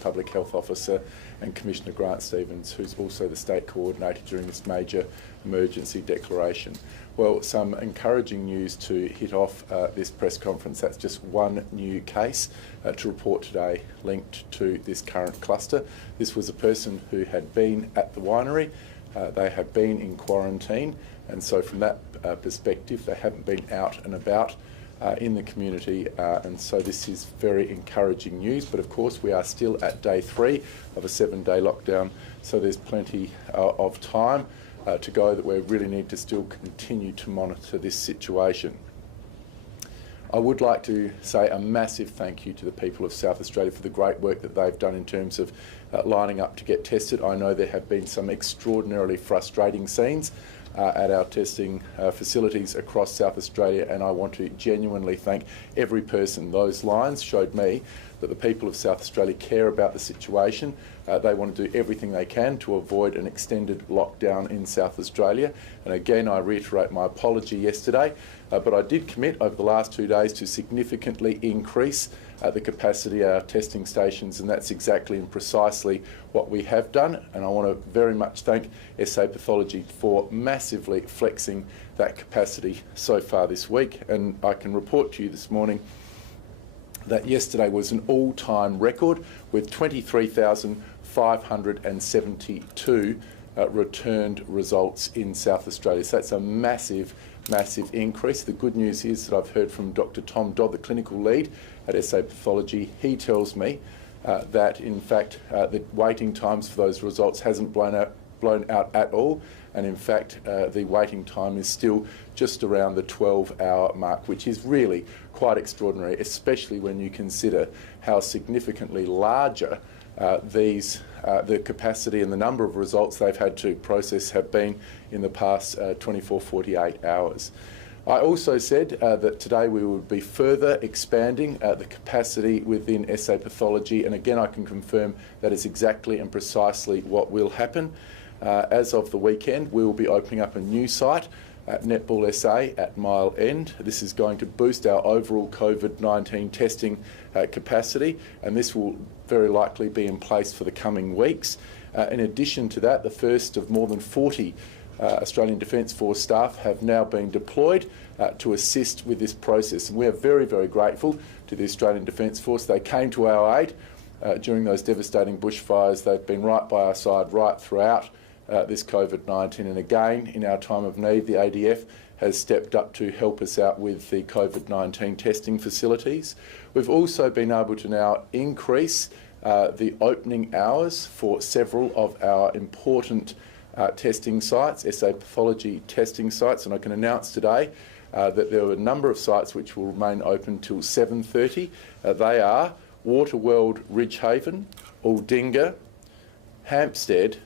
Chief Public Health Officer, and Commissioner Grant Stevens, who's also the State Coordinator during this major emergency declaration. Well, some encouraging news to hit off this press conference. That's just one new case to report today linked to this current cluster. This was a person who had been at the winery. They have been in quarantine, and so from that perspective, they haven't been out and about in the community, and so this is very encouraging news. But of course, we are still at day 3 of a 7-day lockdown, so there's plenty of time to go that we really need to still continue to monitor this situation. I would like to say a massive thank you to the people of South Australia for the great work that they've done in terms of lining up to get tested. I know there have been some extraordinarily frustrating scenes at our testing facilities across South Australia, and I want to genuinely thank every person. Those lines showed me that the people of South Australia care about the situation. They want to do everything they can to avoid an extended lockdown in South Australia. And again, I reiterate my apology yesterday, but I did commit over the last 2 days to significantly increase the capacity of our testing stations, and that's exactly and precisely what we have done. And I want to very much thank SA Pathology for massively flexing that capacity so far this week. And I can report to you this morning that yesterday was an all-time record with 23,572 returned results in South Australia. So that's a massive increase. The good news is that I've heard from Dr. Tom Dodd, the clinical lead at SA Pathology. He tells me that in fact the waiting times for those results hasn't blown out at all, and in fact the waiting time is still just around the 12-hour mark, which is really quite extraordinary, especially when you consider how significantly larger the capacity and the number of results they've had to process have been in the past 24-48 hours. I also said that today we would be further expanding the capacity within SA Pathology, and again I can confirm that is exactly and precisely what will happen. As of the weekend, we will be opening up a new site at Netball SA at Mile End. This is going to boost our overall COVID-19 testing capacity, and this will very likely be in place for the coming weeks. In addition to that, the first of more than 40 Australian Defence Force staff have now been deployed to assist with this process, and we are very, very grateful to the Australian Defence Force. They came to our aid during those devastating bushfires. They've been right by our side right throughout this COVID-19, and again in our time of need the ADF has stepped up to help us out with the COVID-19 testing facilities. We've also been able to now increase the opening hours for several of our important testing sites, SA Pathology testing sites, and I can announce today that there are a number of sites which will remain open till 7:30. They are Waterworld Ridgehaven, Aldinga, Hampstead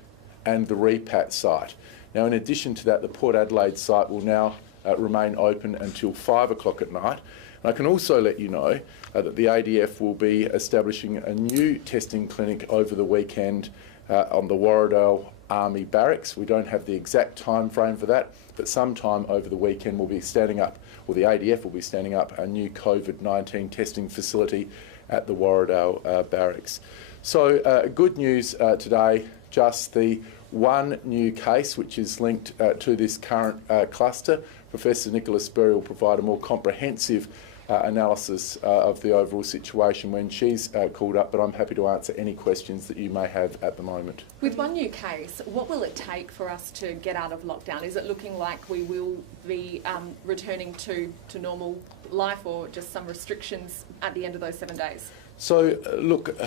and the Repat site. Now, in addition to that, the Port Adelaide site will now remain open until 5 o'clock at night. And I can also let you know that the ADF will be establishing a new testing clinic over the weekend on the Warradale Army Barracks. We don't have the exact time frame for that, but sometime over the weekend we'll be standing up, or the ADF will be standing up, a new COVID-19 testing facility at the Warradale Barracks. So good news today, just the one new case which is linked to this current cluster. Professor Nicola Sperry will provide a more comprehensive analysis of the overall situation when she's called up, but I'm happy to answer any questions that you may have at the moment. With one new case, what will it take for us to get out of lockdown? Is it looking like we will be returning to normal life, or just some restrictions at the end of those 7 days? So, look,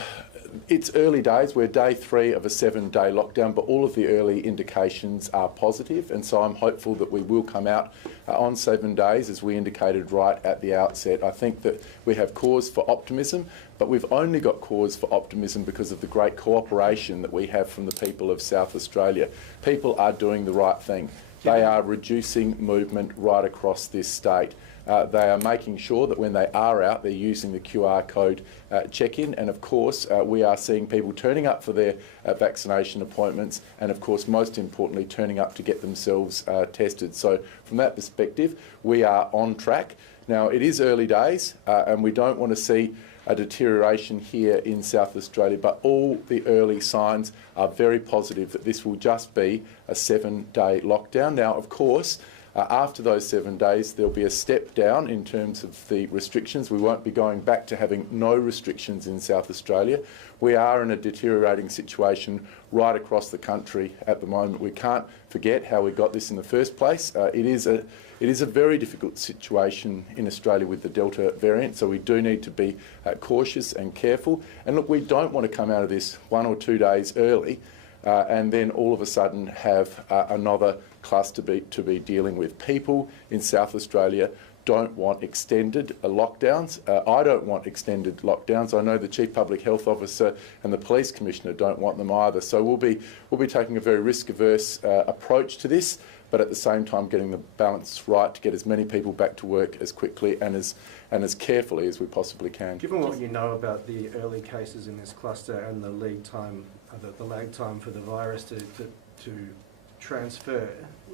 it's early days. We're day 3 of a 7-day lockdown, but all of the early indications are positive, and so I'm hopeful that we will come out on 7 days, as we indicated right at the outset. I think that we have cause for optimism, but we've only got cause for optimism because of the great cooperation that we have from the people of South Australia. People are doing the right thing. They are reducing movement right across this state. They are making sure that when they are out, they're using the QR code check-in, and of course we are seeing people turning up for their vaccination appointments, and of course most importantly turning up to get themselves tested. So from that perspective we are on track. Now it is early days and we don't want to see a deterioration here in South Australia, but all the early signs are very positive that this will just be a 7-day lockdown. Now, of course, after those 7 days, there'll be a step down in terms of the restrictions. We won't be going back to having no restrictions in South Australia. We are in a deteriorating situation right across the country at the moment. We can't forget how we got this in the first place. It is a very difficult situation in Australia with the Delta variant, so we do need to be cautious and careful. And look, we don't want to come out of this 1 or 2 days early and then all of a sudden have another cluster to be dealing with. People in South Australia don't want extended lockdowns. I don't want extended lockdowns. I know the Chief Public Health Officer and the Police Commissioner don't want them either. So we'll be taking a very risk-averse approach to this, but at the same time getting the balance right to get as many people back to work as quickly and as carefully as we possibly can. Given what you know about the early cases in this cluster and the lag time for the virus to transfer,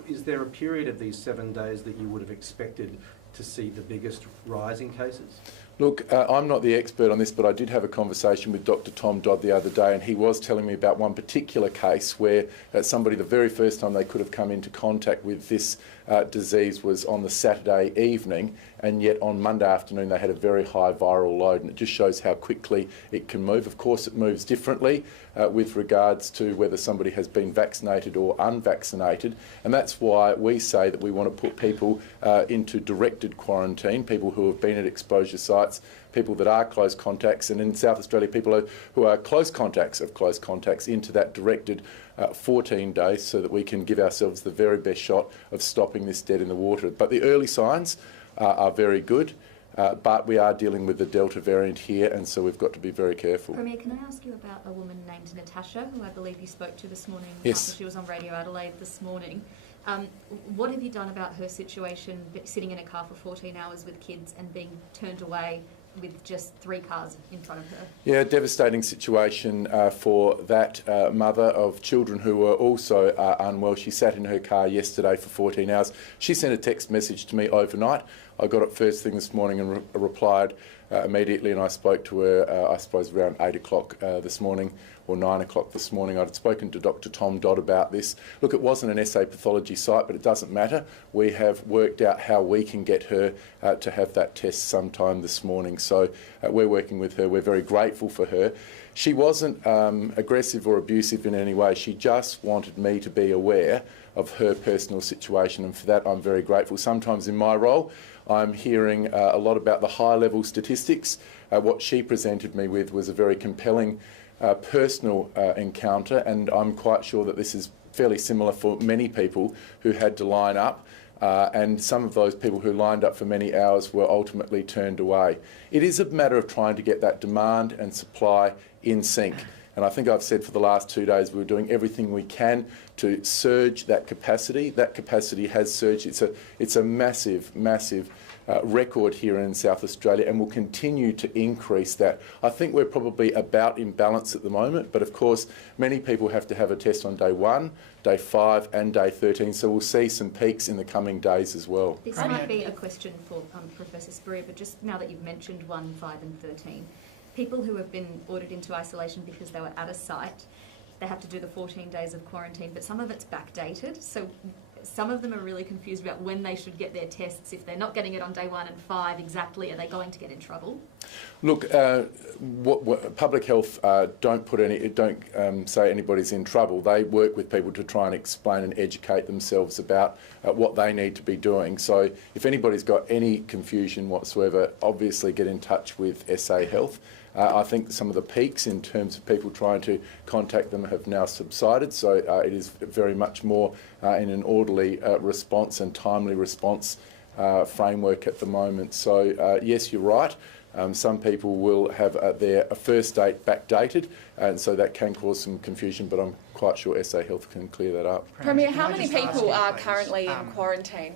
is there a period of these 7 days that you would have expected to see the biggest rise in cases? Look, I'm not the expert on this, but I did have a conversation with Dr. Tom Dodd the other day, and he was telling me about one particular case where somebody, the very first time they could have come into contact with this disease was on the Saturday evening, and yet on Monday afternoon they had a very high viral load, and it just shows how quickly it can move. Of course, it moves differently with regards to whether somebody has been vaccinated or unvaccinated, and that's why we say that we want to put people into directed quarantine, people who have been at exposure sites, people that are close contacts, and in South Australia, people who are close contacts of close contacts into that directed 14 days so that we can give ourselves the very best shot of stopping this dead in the water. But the early signs are very good, but we are dealing with the Delta variant here, and so we've got to be very careful. Premier, can I ask you about a woman named Natasha, who I believe you spoke to this morning? Yes. After she was on Radio Adelaide this morning. What have you done about her situation, sitting in a car for 14 hours with kids and being turned away with just 3 cars in front of her? Yeah, devastating situation for that mother of children who were also unwell. She sat in her car yesterday for 14 hours. She sent a text message to me overnight. I got it first thing this morning and replied immediately, and I spoke to her, I suppose, around 8 o'clock this morning, or 9 o'clock this morning. I'd spoken to Dr. Tom Dodd about this. Look, it wasn't an SA pathology site, but it doesn't matter. We have worked out how we can get her to have that test sometime this morning. So we're working with her. We're very grateful for her. She wasn't aggressive or abusive in any way. She just wanted me to be aware of her personal situation, and for that I'm very grateful. Sometimes in my role, I'm hearing a lot about the high-level statistics. What she presented me with was a very compelling personal encounter, and I'm quite sure that this is fairly similar for many people who had to line up, and some of those people who lined up for many hours were ultimately turned away. It is a matter of trying to get that demand and supply in sync. And I think I've said for the last 2 days we're doing everything we can to surge that capacity. That capacity has surged. It's a massive record here in South Australia, and will continue to increase that. I think we're probably about in balance at the moment, but of course many people have to have a test on day 1, day 5 and day 13, so we'll see some peaks in the coming days as well. This might be a question for Professor Spurrier, but just now that you've mentioned 1, 5 and 13, people who have been ordered into isolation because they were at a site, they have to do the 14 days of quarantine, but some of it's backdated, so some of them are really confused about when they should get their tests. If they're not getting it on day 1 and 5 exactly, are they going to get in trouble? Look, public health don't say anybody's in trouble. They work with people to try and explain and educate themselves about what they need to be doing. So if anybody's got any confusion whatsoever, obviously get in touch with SA Health. I think some of the peaks in terms of people trying to contact them have now subsided, so it is very much more in an orderly response and timely response framework at the moment. So yes, you're right. Some people will have their first date backdated, and so that can cause some confusion, but I'm quite sure SA Health can clear that up. Premier, how many people are currently in quarantine?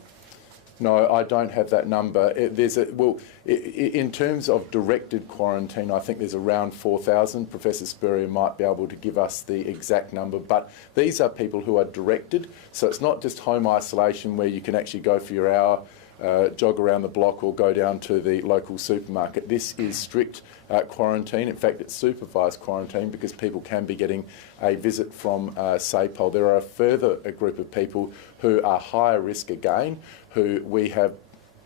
No, I don't have that number. In terms of directed quarantine, I think there's around 4,000. Professor Spurrier might be able to give us the exact number, but these are people who are directed, so it's not just home isolation where you can actually go for your hour jog around the block or go down to the local supermarket. This is strict quarantine. In fact, it's supervised quarantine because people can be getting a visit from SAPOL. There are a group of people who are higher risk again, who we have,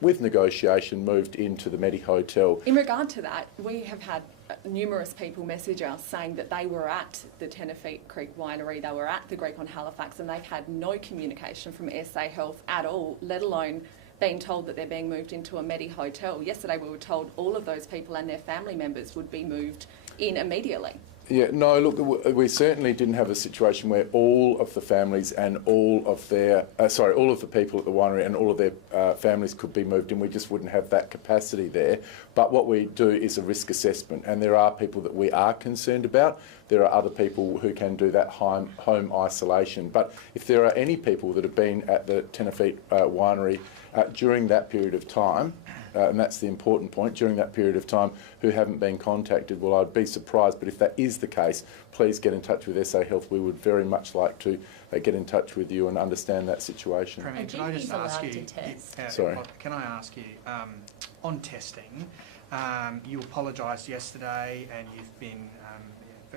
with negotiation, moved into the Medi Hotel. In regard to that, we have had numerous people message us saying that they were at the Tenerife Creek Winery, they were at the Greek on Halifax, and they've had no communication from SA Health at all, let alone being told that they're being moved into a Medi Hotel. Yesterday we were told all of those people and their family members would be moved in immediately. Yeah, no, look, we certainly didn't have a situation where all of the families and all of their, all of the people at the winery and all of their families could be moved in. We just wouldn't have that capacity there. But what we do is a risk assessment, and there are people that we are concerned about. There are other people who can do that home isolation. But if there are any people that have been at the Tenerife winery during that period of time, and that's the important point, during that period of time, who haven't been contacted, well, I'd be surprised, but if that is the case, please get in touch with SA Health. We would very much like to get in touch with you and understand that situation. Premier, can I just ask you, Sorry. Can I ask you, on testing, you apologised yesterday and you've been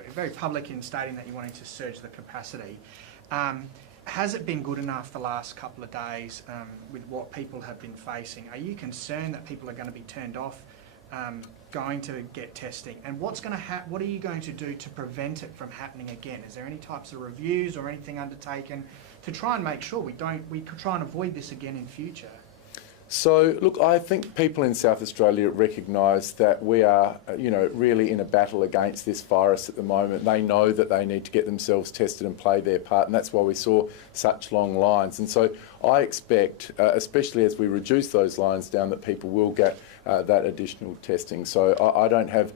very public in stating that you're wanting to surge the capacity. Has it been good enough the last couple of days with what people have been facing? Are you concerned that people are going to be turned off going to get testing? And what are you going to do to prevent it from happening again? Is there any types of reviews or anything undertaken to try and make sure we try and avoid this again in future? So, look, I think people in South Australia recognise that we are, really in a battle against this virus at the moment. They know that they need to get themselves tested and play their part, and that's why we saw such long lines. And so I expect, especially as we reduce those lines down, that people will get that additional testing. So I don't have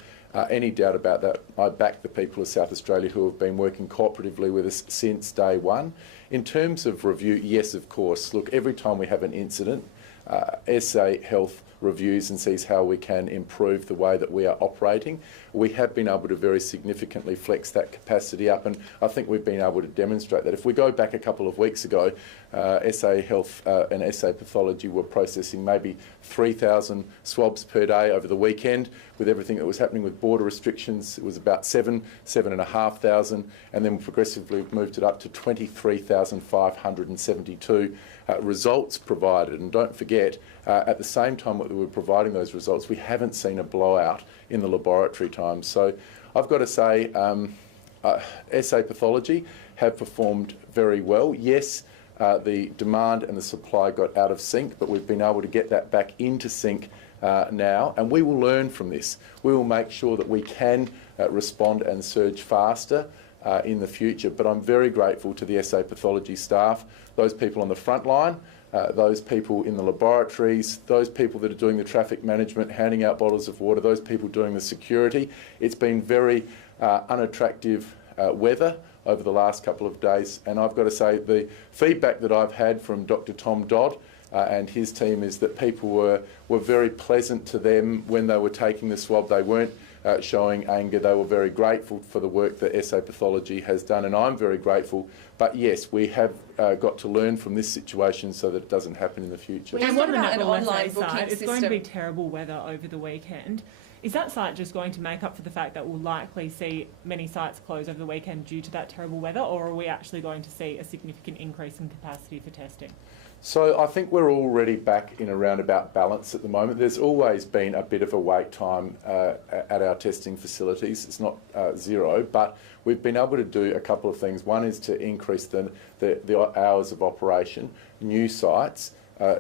any doubt about that. I back the people of South Australia who have been working cooperatively with us since day one. In terms of review, yes, of course. Look, every time we have an incident, SA Health reviews and sees how we can improve the way that we are operating. We have been able to very significantly flex that capacity up, and I think we've been able to demonstrate that. If we go back a couple of weeks ago, SA Health and SA Pathology were processing maybe 3,000 swabs per day over the weekend. With everything that was happening with border restrictions, it was about 7,500, and then we progressively moved it up to 23,572 results provided. And don't forget, at the same time that we were providing those results, we haven't seen a blowout in the laboratory time. So I've got to say, SA Pathology have performed very well. Yes, the demand and the supply got out of sync, but we've been able to get that back into sync now, and we will learn from this. We will make sure that we can respond and surge faster in the future. But I'm very grateful to the SA Pathology staff, those people on the front line, those people in the laboratories, those people that are doing the traffic management, handing out bottles of water, those people doing the security. It's been very unattractive weather over the last couple of days, and I've got to say the feedback that I've had from Dr. Tom Dodd and his team is that people were very pleasant to them when they were taking the swab. They weren't showing anger. They were very grateful for the work that SA Pathology has done, and I'm very grateful. But yes, we have got to learn from this situation so that it doesn't happen in the future. And what about an online booking site? It's system? going to be terrible weather over the weekend. Is that site just going to make up for the fact that we'll likely see many sites close over the weekend due to that terrible weather, or are we actually going to see a significant increase in capacity for testing? So I think we're already back in a roundabout balance at the moment. There's always been a bit of a wait time at our testing facilities. It's not zero, but we've been able to do a couple of things. One is to increase the hours of operation, new sites,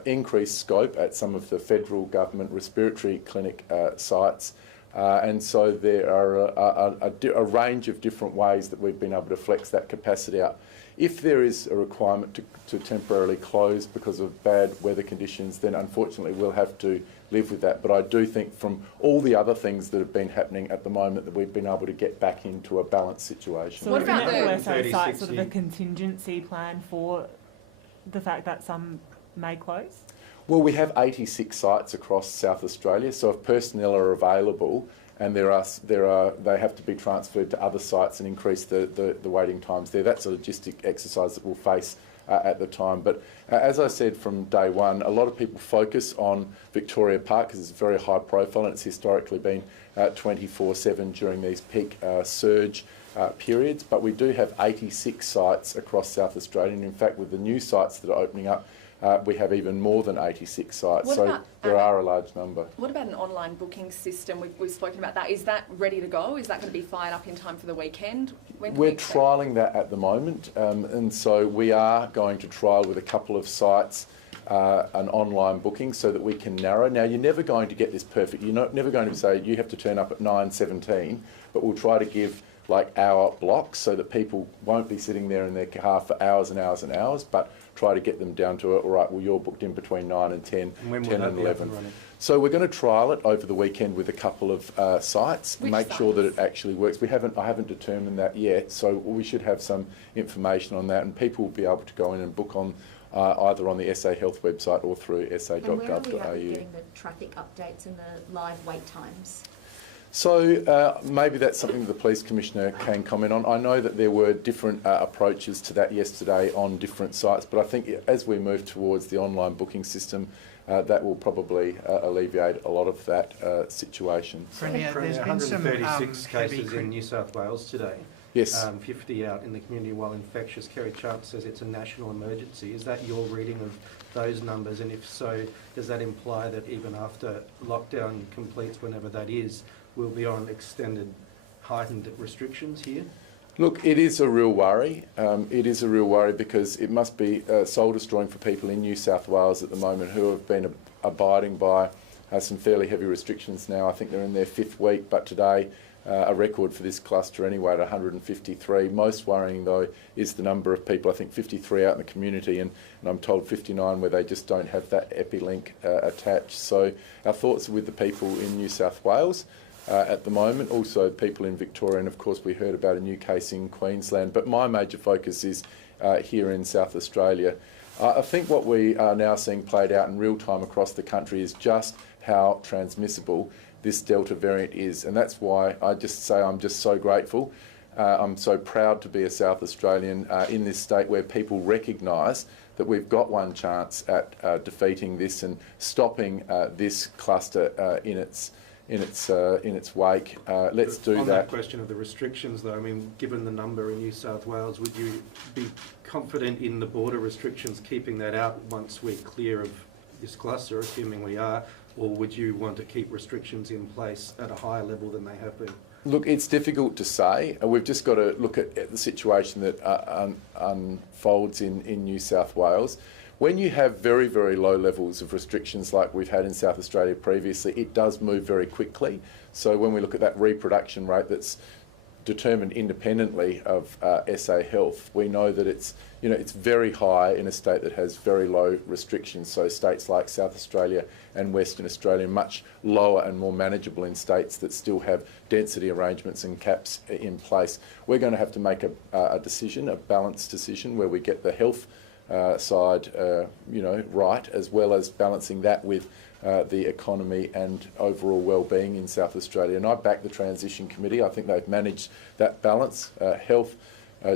increase scope at some of the federal government respiratory clinic sites. And so there are a range of different ways that we've been able to flex that capacity up. If there is a requirement to temporarily close because of bad weather conditions, then unfortunately we'll have to live with that. But I do think from all the other things that have been happening at the moment that we've been able to get back into a balanced situation. So what about the SA site sort of a contingency plan for the fact that some may close? Well, we have 86 sites across South Australia, so if personnel are available and they have to be transferred to other sites and increase the waiting times there, that's a logistic exercise that we'll face at the time. But as I said from day one, a lot of people focus on Victoria Park because it's very high profile and it's historically been 24/7 during these peak surge periods. But we do have 86 sites across South Australia, and in fact with the new sites that are opening up, we have even more than 86 sites, What so about, there are a large number. What about an online booking system? We've spoken about that. Is that ready to go? Is that going to be fired up in time for the weekend? When can we We're expect? trialling that at the moment, and so we are going to trial with a couple of sites an online booking so that we can narrow. Now, you're never going to get this perfect. You're never going to say you have to turn up at 9:17, but we'll try to give like hour blocks so that people won't be sitting there in their car for hours and hours and hours, but try to get them down to, all right, well, you're booked in between 9 and 10, And when will 10 that and be up 11. and running? So we're going to trial it over the weekend with a couple of sites, Which make sure that sites? it actually works. I haven't determined that yet, so we should have some information on that, and people will be able to go in and book on either on the SA Health website or through And where are we sa.gov.au. at with getting the traffic updates and the live wait times? So maybe that's something the Police Commissioner can comment on. I know that there were different approaches to that yesterday on different sites, but I think as we move towards the online booking system, that will probably alleviate a lot of that situation. Premier, there's been some 136 heavy cases in New South Wales today. Yes. 50 out in the community while infectious. Kerry Chance says it's a national emergency. Is that your reading of those numbers? And if so, does that imply that even after lockdown completes, whenever that is, we'll be on extended, heightened restrictions here? Look, it is a real worry. It is a real worry because it must be soul-destroying for people in New South Wales at the moment who have been abiding by some fairly heavy restrictions now. I think they're in their 5th week, but today a record for this cluster anyway at 153. Most worrying though is the number of people, I think 53 out in the community, and I'm told 59 where they just don't have that EpiLink attached. So our thoughts are with the people in New South Wales at the moment, also people in Victoria, and of course we heard about a new case in Queensland, but my major focus is here in South Australia. I think what we are now seeing played out in real time across the country is just how transmissible this Delta variant is, and that's why I just say I'm just so grateful. I'm so proud to be a South Australian in this state where people recognise that we've got one chance at defeating this and stopping this cluster in its wake. Let's do On that. that question of the restrictions, though, I mean, given the number in New South Wales, would you be confident in the border restrictions keeping that out once we're clear of this cluster, assuming we are, or would you want to keep restrictions in place at a higher level than they have been? Look, it's difficult to say. We've just got to look at the situation that unfolds in New South Wales. When you have very, very low levels of restrictions like we've had in South Australia previously, it does move very quickly. So when we look at that reproduction rate that's determined independently of SA Health, we know that it's very high in a state that has very low restrictions. So states like South Australia and Western Australia, much lower and more manageable in states that still have density arrangements and caps in place. We're going to have to make a decision, a balanced decision, where we get the health side, right, as well as balancing that with the economy and overall well-being in South Australia. And I back the Transition Committee. I think they've managed that balance, health,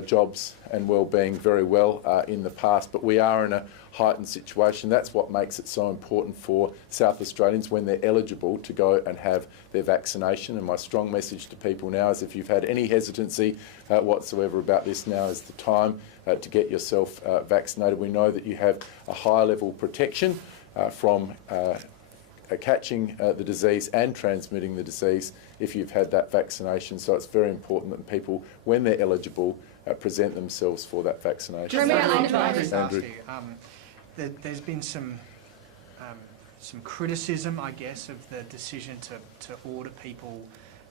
jobs and well-being very well in the past, but we are in a heightened situation. That's what makes it so important for South Australians when they're eligible to go and have their vaccination. And my strong message to people now is if you've had any hesitancy whatsoever about this, now is the time to get yourself vaccinated. We know that you have a high level of protection from catching the disease and transmitting the disease if you've had that vaccination. So it's very important that people, when they're eligible, present themselves for that vaccination. There's been some criticism, I guess, of the decision to order people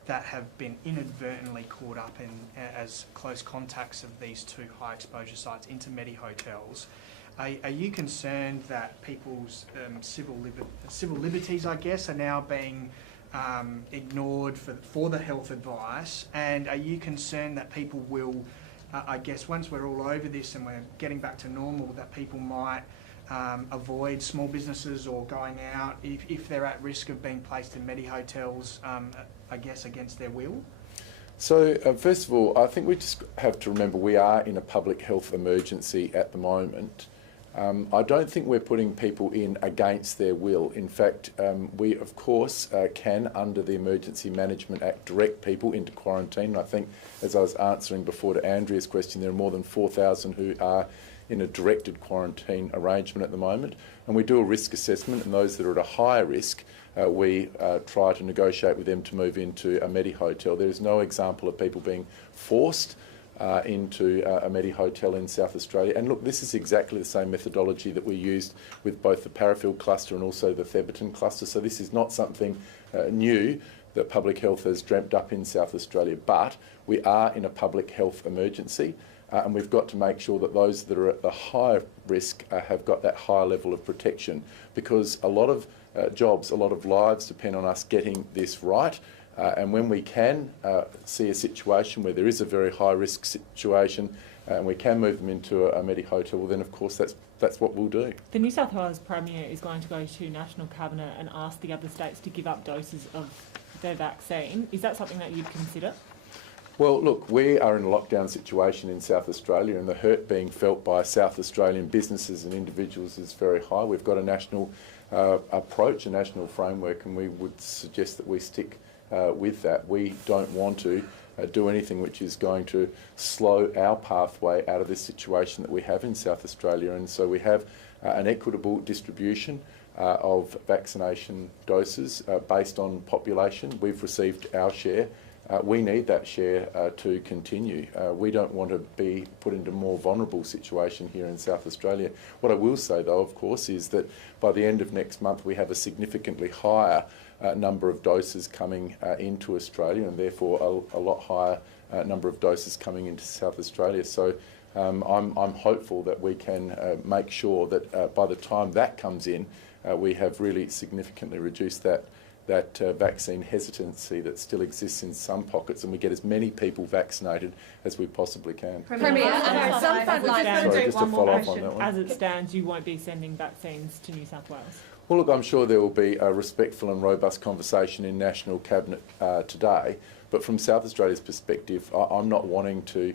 that have been inadvertently caught up in as close contacts of these two high exposure sites into Medi hotels. Are you concerned that people's civil liberties, I guess, are now being ignored for the health advice? And are you concerned that people will, I guess, once we're all over this and we're getting back to normal, that people might avoid small businesses or going out if they're at risk of being placed in Medi hotels, I guess, against their will? So, first of all, I think we just have to remember we are in a public health emergency at the moment. I don't think we're putting people in against their will. In fact, we, of course, can, under the Emergency Management Act, direct people into quarantine. And I think, as I was answering before to Andrea's question, there are more than 4,000 who are in a directed quarantine arrangement at the moment. And we do a risk assessment, and those that are at a higher risk, we try to negotiate with them to move into a Medi-hotel. There is no example of people being forced into a Medi-hotel in South Australia. And look, this is exactly the same methodology that we used with both the Parafield cluster and also the Theberton cluster. So this is not something new that public health has dreamt up in South Australia, but we are in a public health emergency. And we've got to make sure that those that are at the higher risk have got that higher level of protection, because a lot of jobs, a lot of lives depend on us getting this right. And when we can see a situation where there is a very high risk situation and we can move them into a Medi-hotel, well, then of course that's what we'll do. The New South Wales Premier is going to go to National Cabinet and ask the other states to give up doses of their vaccine. Is that something that you'd consider? Well, look, we are in a lockdown situation in South Australia, and the hurt being felt by South Australian businesses and individuals is very high. We've got a national approach, a national framework, and we would suggest that we stick with that. We don't want to do anything which is going to slow our pathway out of this situation that we have in South Australia. And so we have an equitable distribution of vaccination doses based on population. We've received our share. We need that share to continue. We don't want to be put into a more vulnerable situation here in South Australia. What I will say, though, of course, is that by the end of next month we have a significantly higher number of doses coming into Australia, and therefore a lot higher number of doses coming into South Australia. So I'm hopeful that we can make sure that by the time that comes in, we have really significantly reduced that vaccine hesitancy that still exists in some pockets, and we get as many people vaccinated as we possibly can. Premier, some frontline. Sorry, just to follow up on that one. As it stands, you won't be sending vaccines to New South Wales? Well, look, I'm sure there will be a respectful and robust conversation in National Cabinet today, but from South Australia's perspective, I'm not wanting to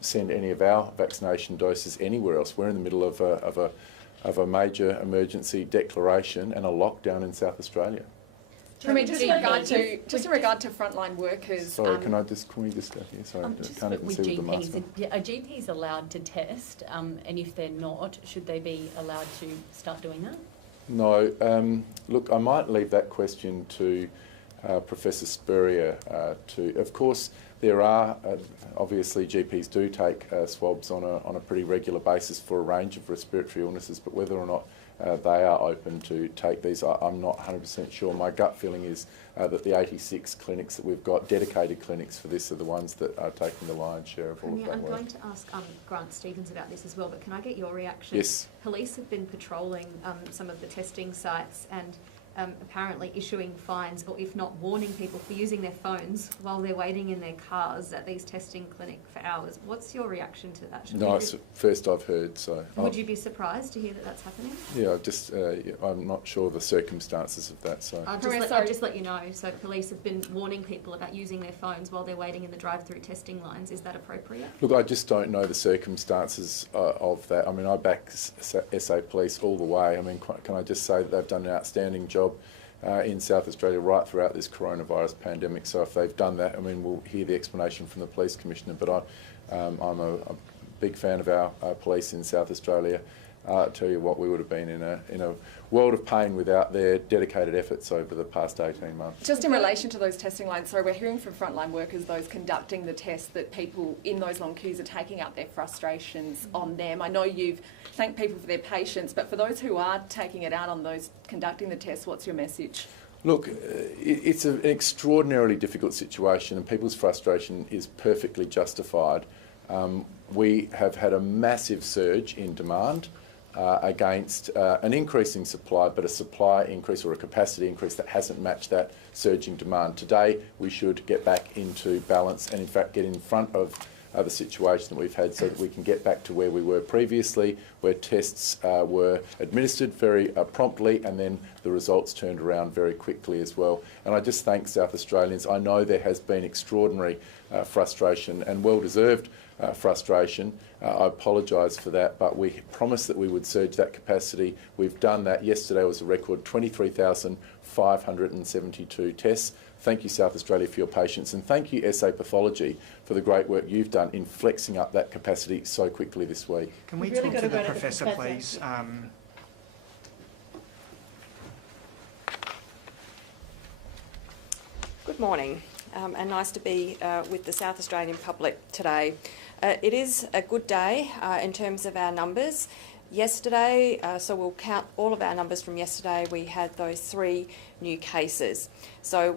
send any of our vaccination doses anywhere else. We're in the middle of a major emergency declaration and a lockdown in South Australia. Premier, just in regard to frontline workers. Sorry, can we just step here? Sorry, I can't even see with the mask on. Are GPs allowed to test? And if they're not, should they be allowed to start doing that? No. Look, I might leave that question to Professor Spurrier. Of course, there are obviously GPs do take swabs on a pretty regular basis for a range of respiratory illnesses, but whether or not they are open to take these, I'm not 100% sure. My gut feeling is that the 86 clinics that we've got, dedicated clinics for this, are the ones that are taking the lion's share of all of that I'm work. going to ask Grant Stevens about this as well, but can I get your reaction? Yes. Police have been patrolling some of the testing sites and apparently issuing fines, or if not warning people for using their phones while they're waiting in their cars at these testing clinics for hours. What's your reaction to that? No, it's the first I've heard. So would you be surprised to hear that that's happening? Yeah, I'm not sure of the circumstances of that. So I'll just let you know. So police have been warning people about using their phones while they're waiting in the drive-through testing lines. Is that appropriate? Look, I just don't know the circumstances of that. I mean, I back SA Police all the way. I mean, can I just say that they've done an outstanding job in South Australia right throughout this coronavirus pandemic. So if they've done that, I mean, we'll hear the explanation from the Police Commissioner, but I'm a big fan of our police in South Australia. I tell you what, we would have been in a world of pain without their dedicated efforts over the past 18 months. Just in relation to those testing lines, so we're hearing from frontline workers, those conducting the tests, that people in those long queues are taking out their frustrations on them. I know you've thanked people for their patience, but for those who are taking it out on those conducting the tests, what's your message? Look, it's an extraordinarily difficult situation, and people's frustration is perfectly justified. We have had a massive surge in demand against an increasing supply, but a supply increase or a capacity increase that hasn't matched that surging demand. Today, we should get back into balance and, in fact, get in front of the situation that we've had so that we can get back to where we were previously, where tests were administered very promptly and then the results turned around very quickly as well. And I just thank South Australians. I know there has been extraordinary frustration and well-deserved frustration. I apologise for that, but we promised that we would surge that capacity. We've done that. Yesterday was a record 23,572 tests. Thank you, South Australia, for your patience, and thank you, SA Pathology, for the great work you've done in flexing up that capacity so quickly this week. Can we We've really talk got to to the go to the Professor, Professor. please? Good morning, and nice to be with the South Australian public today. It is a good day in terms of our numbers. Yesterday, so we'll count all of our numbers from yesterday, we had those 3 new cases. So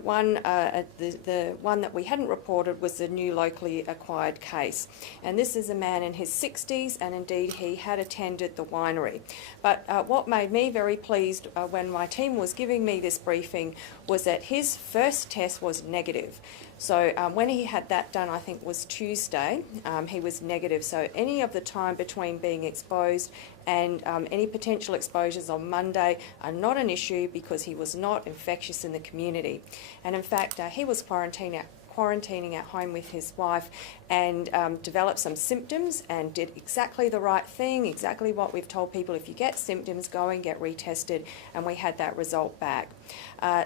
the one that we hadn't reported was the new locally acquired case. And this is a man in his 60s, and indeed he had attended the winery. But what made me very pleased when my team was giving me this briefing was that his first test was negative. So when he had that done, I think was Tuesday, he was negative. So any of the time between being exposed and any potential exposures on Monday are not an issue because he was not infectious in the community. And in fact, he was quarantining at home with his wife and developed some symptoms and did exactly the right thing, exactly what we've told people: if you get symptoms, go and get retested, and we had that result back.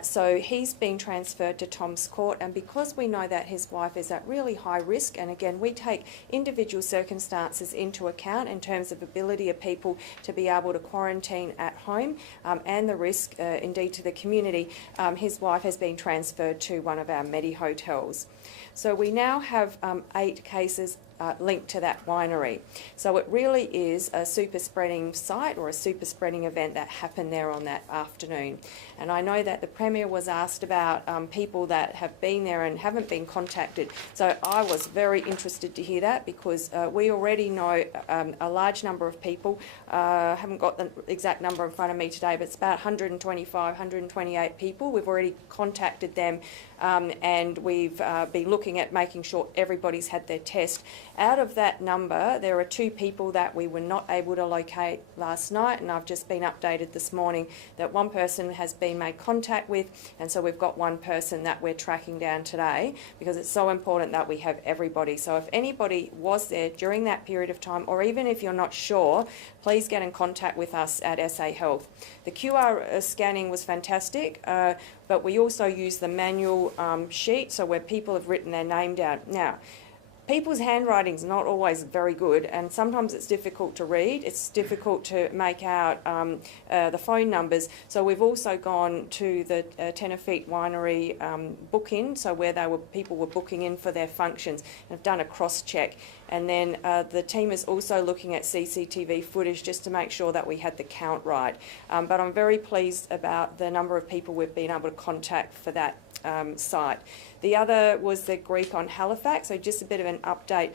So he's been transferred to Tom's Court, and because we know that his wife is at really high risk, and again we take individual circumstances into account in terms of ability of people to be able to quarantine at home and the risk indeed to the community, his wife has been transferred to one of our Medi hotels. So we now have 8 cases linked to that winery. So it really is a super spreading site or a super spreading event that happened there on that afternoon. And I know that the Premier was asked about people that have been there and haven't been contacted. So I was very interested to hear that because we already know a large number of people. I haven't got the exact number in front of me today, but it's about 125, 128 people. We've already contacted them and we've been looking at making sure everybody's had their test. Out of that number, there are 2 people that we were not able to locate last night, and I've just been updated this morning that one person has been made contact with, and so we've got one person that we're tracking down today because it's so important that we have everybody. So if anybody was there during that period of time, or even if you're not sure, please get in contact with us at SA Health. The QR scanning was fantastic, but we also use the manual sheet, so where people have written their name down. Now, people's handwriting's not always very good, and sometimes it's difficult to read. It's difficult to make out the phone numbers. So we've also gone to the Tenerife Winery book-in, so where people were booking in for their functions, and have done a cross-check. And then the team is also looking at CCTV footage just to make sure that we had the count right. But I'm very pleased about the number of people we've been able to contact for that site. The other was the Greek on Halifax, so just a bit of an update.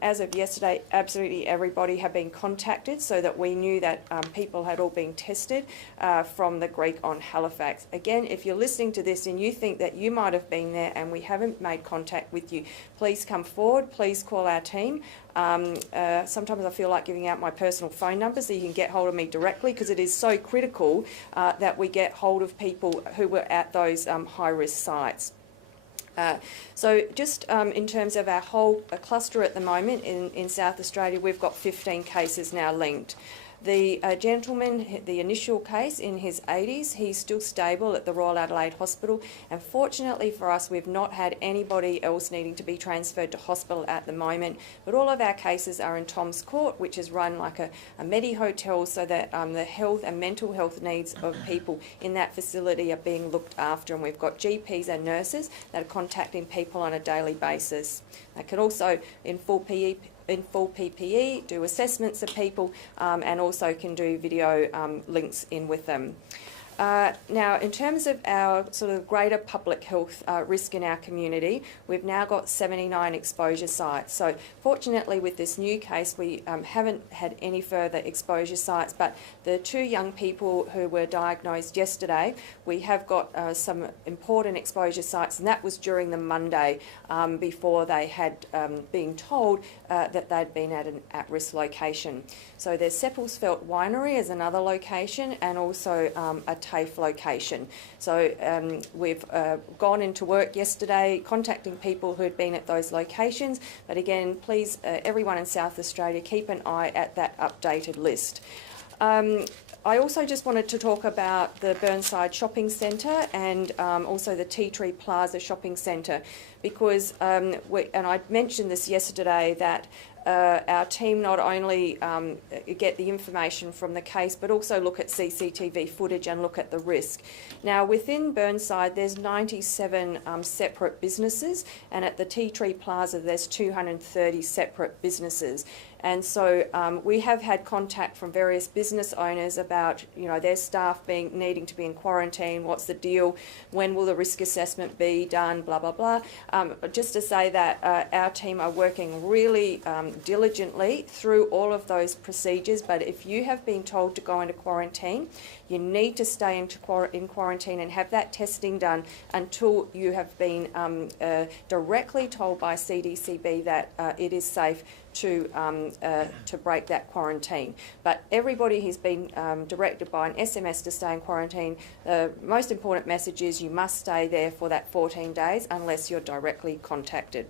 As of yesterday, absolutely everybody had been contacted so that we knew that people had all been tested from the Greek on Halifax. Again, if you're listening to this and you think that you might have been there and we haven't made contact with you, please come forward, please call our team. Sometimes I feel like giving out my personal phone number so you can get hold of me directly, because it is so critical that we get hold of people who were at those high-risk sites. So just in terms of our whole cluster at the moment in South Australia, we've got 15 cases now linked. The gentleman, the initial case in his 80s, he's still stable at the Royal Adelaide Hospital, and fortunately for us, we've not had anybody else needing to be transferred to hospital at the moment. But all of our cases are in Tom's Court, which is run like a Medi hotel, so that the health and mental health needs of people in that facility are being looked after, and we've got GPs and nurses that are contacting people on a daily basis. They can also, in full PPE, do assessments of people and also can do video links in with them. Now, in terms of our sort of greater public health risk in our community, we've now got 79 exposure sites. So fortunately with this new case, we haven't had any further exposure sites, but the 2 young people who were diagnosed yesterday, we have got some important exposure sites, and that was during the Monday before they had been told that they'd been at an at-risk location. So there's Seppelsfeld Winery as another location, and also a TAFE location. So we've gone into work yesterday contacting people who'd been at those locations, but again, please, everyone in South Australia, keep an eye at that updated list. I also just wanted to talk about the Burnside Shopping Centre and also the Tea Tree Plaza Shopping Centre, because, and I mentioned this yesterday, that our team not only get the information from the case, but also look at CCTV footage and look at the risk. Now, within Burnside, there's 97 separate businesses, and at the Tea Tree Plaza, there's 230 separate businesses. And so we have had contact from various business owners about, you know, their staff needing to be in quarantine. What's the deal? When will the risk assessment be done? Blah blah blah. Just to say that our team are working really diligently through all of those procedures. But if you have been told to go into quarantine, you need to stay in quarantine and have that testing done until you have been directly told by CDCB that it is safe to break that quarantine. But everybody has been directed by an SMS to stay in quarantine. The most important message is you must stay there for that 14 days unless you're directly contacted.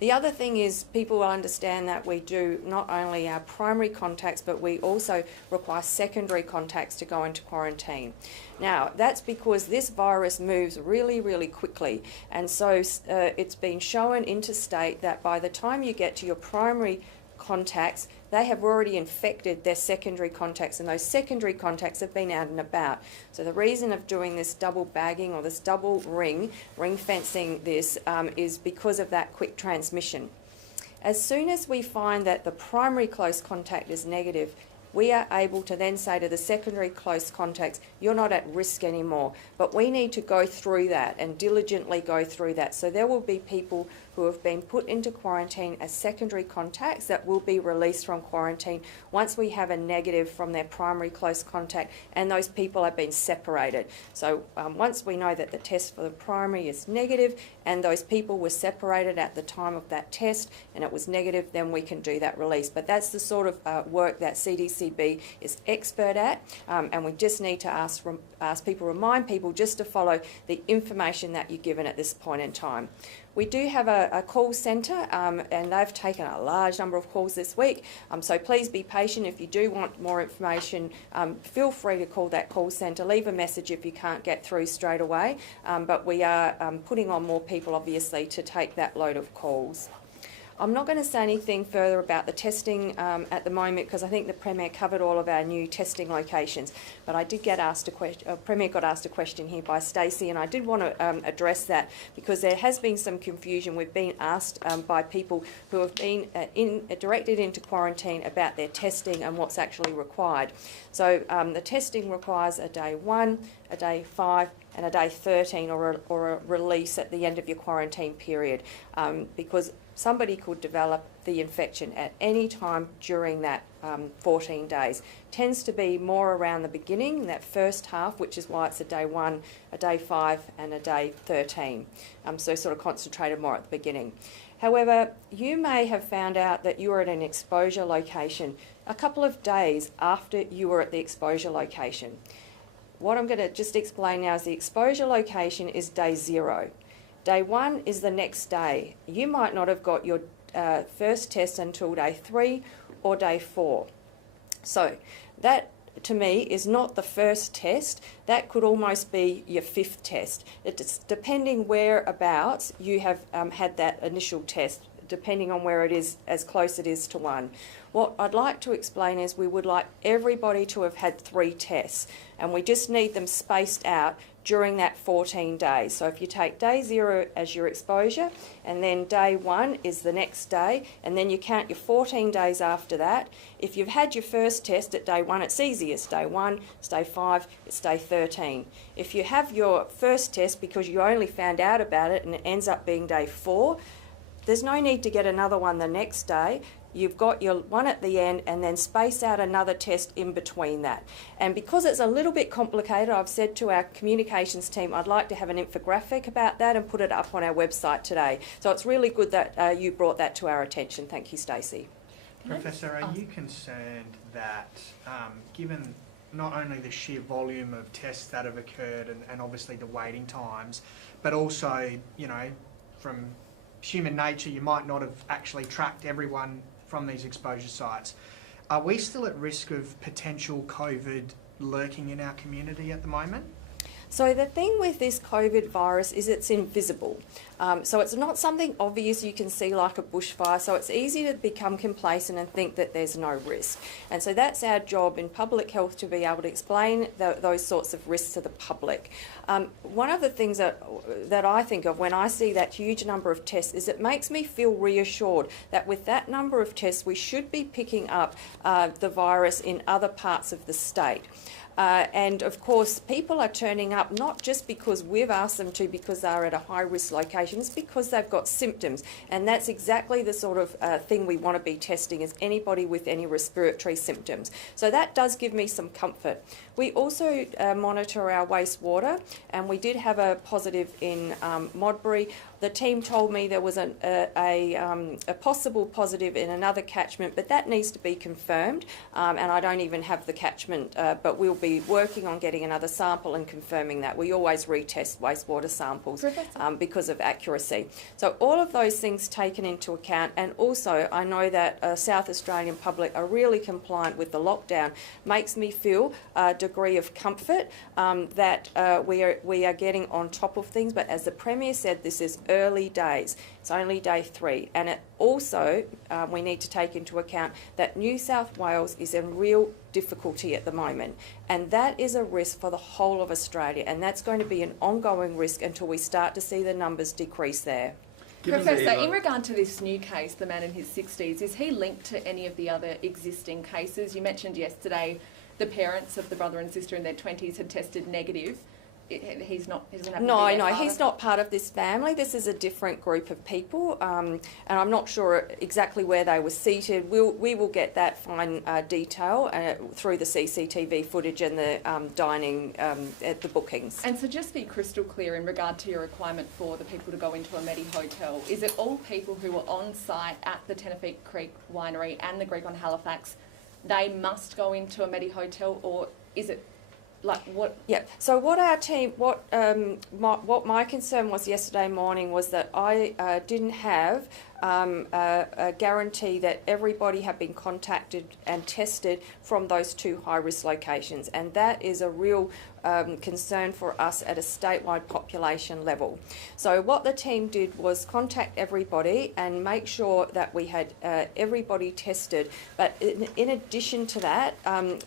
The other thing is people will understand that we do not only our primary contacts, but we also require secondary contacts to go into quarantine. Now, that's because this virus moves really, really quickly. And so it's been shown interstate that by the time you get to your primary contacts, they have already infected their secondary contacts, and those secondary contacts have been out and about. So the reason of doing this double bagging or this double ring fencing this is because of that quick transmission. As soon as we find that the primary close contact is negative, we are able to then say to the secondary close contacts, you're not at risk anymore. But we need to go through that and diligently go through that. So there will be people who have been put into quarantine as secondary contacts that will be released from quarantine once we have a negative from their primary close contact, and those people have been separated. So once we know that the test for the primary is negative and those people were separated at the time of that test and it was negative, then we can do that release. But that's the sort of work that CDCB is expert at, and we just need to remind people just to follow the information that you're given at this point in time. We do have a call centre, and they've taken a large number of calls this week, so please be patient. If you do want more information, feel free to call that call centre. Leave a message if you can't get through straight away, but we are putting on more people, obviously, to take that load of calls. I'm not going to say anything further about the testing at the moment because I think the Premier covered all of our new testing locations. But I did get asked a question, Premier got asked a question here by Stacey, and I did want to address that because there has been some confusion. We've been asked by people who have been directed into quarantine about their testing and what's actually required. So the testing requires a day 1, a day 5, and a day 13 or a release at the end of your quarantine period because somebody could develop the infection at any time during that 14 days. Tends to be more around the beginning, that first half, which is why it's a day 1, a day 5 and a day 13. So sort of concentrated more at the beginning. However, you may have found out that you were at an exposure location a couple of days after you were at the exposure location. What I'm going to just explain now is the exposure location is day 0. Day 1 is the next day. You might not have got your first test until day 3 or day 4. So that, to me, is not the first test. That could almost be your 5th test. It's depending whereabouts you have had that initial test, depending on where it is, as close it is to 1. What I'd like to explain is we would like everybody to have had 3 tests, and we just need them spaced out during that 14 days. So if you take day 0 as your exposure, and then day 1 is the next day, and then you count your 14 days after that. If you've had your first test at day 1, it's easy. It's day 1, it's day 5, it's day 13. If you have your first test because you only found out about it and it ends up being day 4, there's no need to get another one the next day. You've got your one at the end and then space out another test in between that. And because it's a little bit complicated, I've said to our communications team, I'd like to have an infographic about that and put it up on our website today. So it's really good that you brought that to our attention. Thank you, Stacey. Professor, are you concerned that given not only the sheer volume of tests that have occurred and obviously the waiting times, but also, you know, from human nature, you might not have actually tracked everyone from these exposure sites. Are we still at risk of potential COVID lurking in our community at the moment? So the thing with this COVID virus is it's invisible. So it's not something obvious you can see like a bushfire. So it's easy to become complacent and think that there's no risk. And so that's our job in public health, to be able to explain those sorts of risks to the public. One of the things that I think of when I see that huge number of tests is it makes me feel reassured that with that number of tests we should be picking up the virus in other parts of the state. And of course, people are turning up not just because we've asked them to, because they're at a high-risk location, it's because they've got symptoms. And that's exactly the sort of thing we want to be testing, is anybody with any respiratory symptoms. So that does give me some comfort. We also monitor our wastewater, and we did have a positive in Modbury. The team told me there was a possible positive in another catchment, but that needs to be confirmed, and I don't even have the catchment, but we'll be working on getting another sample and confirming that. We always retest wastewater samples because of accuracy. So all of those things taken into account, and also I know that South Australian public are really compliant with the lockdown, makes me feel a degree of comfort that we are getting on top of things. But as the Premier said, this is early days. It's only day 3, and it also we need to take into account that New South Wales is in real difficulty at the moment, and that is a risk for the whole of Australia, and that's going to be an ongoing risk until we start to see the numbers decrease there. Professor, in regard to this new case, the man in his 60s, is he linked to any of the other existing cases? You mentioned yesterday the parents of the brother and sister in their 20s had tested negative. He's not. He doesn't have No, to be their he's not part of this family. This is a different group of people, and I'm not sure exactly where they were seated. We will get that fine detail through the CCTV footage and the dining at the bookings. And so, just be crystal clear in regard to your requirement for the people to go into a Medi hotel. Is it all people who were on site at the Tenerife Creek Winery and the Greek on Halifax? They must go into a Medi hotel, or is it? Like what? Yeah. So what our team, what my concern was yesterday morning was that I didn't have a guarantee that everybody had been contacted and tested from those 2 high-risk locations, and that is a real concern for us at a statewide population level. So what the team did was contact everybody and make sure that we had everybody tested. But in addition to that,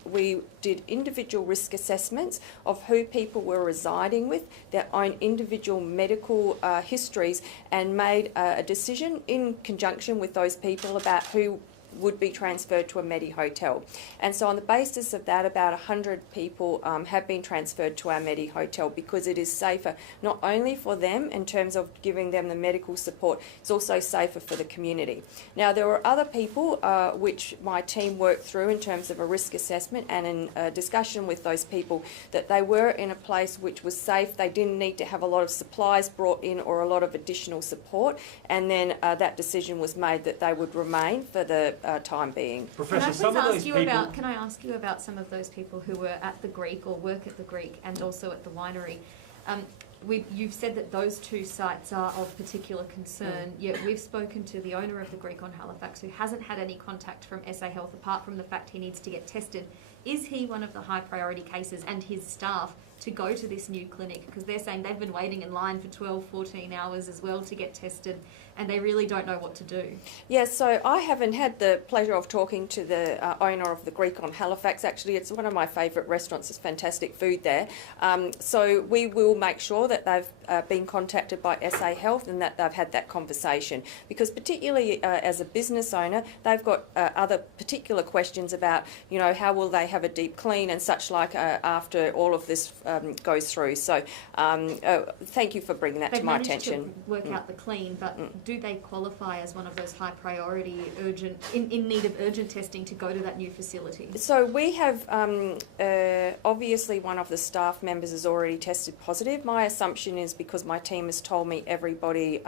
we did individual risk assessments of who people were residing with, their own individual medical histories, and made a decision in conjunction with those people about who would be transferred to a Medi hotel. And so on the basis of that, about 100 people have been transferred to our Medi hotel because it is safer, not only for them in terms of giving them the medical support, it's also safer for the community. Now, there were other people which my team worked through in terms of a risk assessment and in discussion with those people that they were in a place which was safe. They didn't need to have a lot of supplies brought in or a lot of additional support, and then that decision was made that they would remain for the time being. Professor, can I ask you about some of those people who were at the Greek or work at the Greek and also at the winery? You've said that those 2 sites are of particular concern, yet we've spoken to the owner of the Greek on Halifax who hasn't had any contact from SA Health apart from the fact he needs to get tested. Is he one of the high priority cases, and his staff, to go to this new clinic? Because they're saying they've been waiting in line for 12, 14 hours as well to get tested. and they really don't know what to do. Yes, so I haven't had the pleasure of talking to the owner of the Greek on Halifax. Actually, it's one of my favourite restaurants. It's fantastic food there. So we will make sure that they've been contacted by SA Health and that they've had that conversation, because particularly as a business owner, they've got other particular questions about, you know, how will they have a deep clean and such like after all of this goes through. So thank you for bringing that to my attention. They've managed to work out the clean, but do they qualify as one of those high priority, urgent, in need of urgent testing to go to that new facility? So we have, obviously one of the staff members has already tested positive. My assumption is, because my team has told me everybody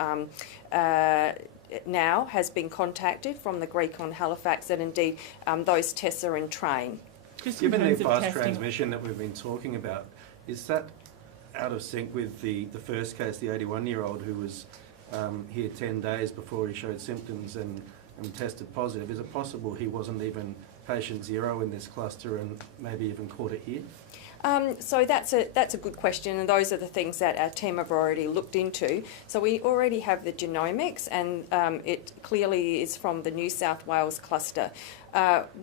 now has been contacted from the Greek on Halifax, that indeed those tests are in train. Just in Given the terms of fast testing, transmission that we've been talking about, is that out of sync with the first case, the 81-year-old who was here 10 days before he showed symptoms and tested positive? Is it possible he wasn't even patient zero in this cluster and maybe even caught it here? So that's a good question, and those are the things that our team have already looked into. So we already have the genomics, and it clearly is from the New South Wales cluster.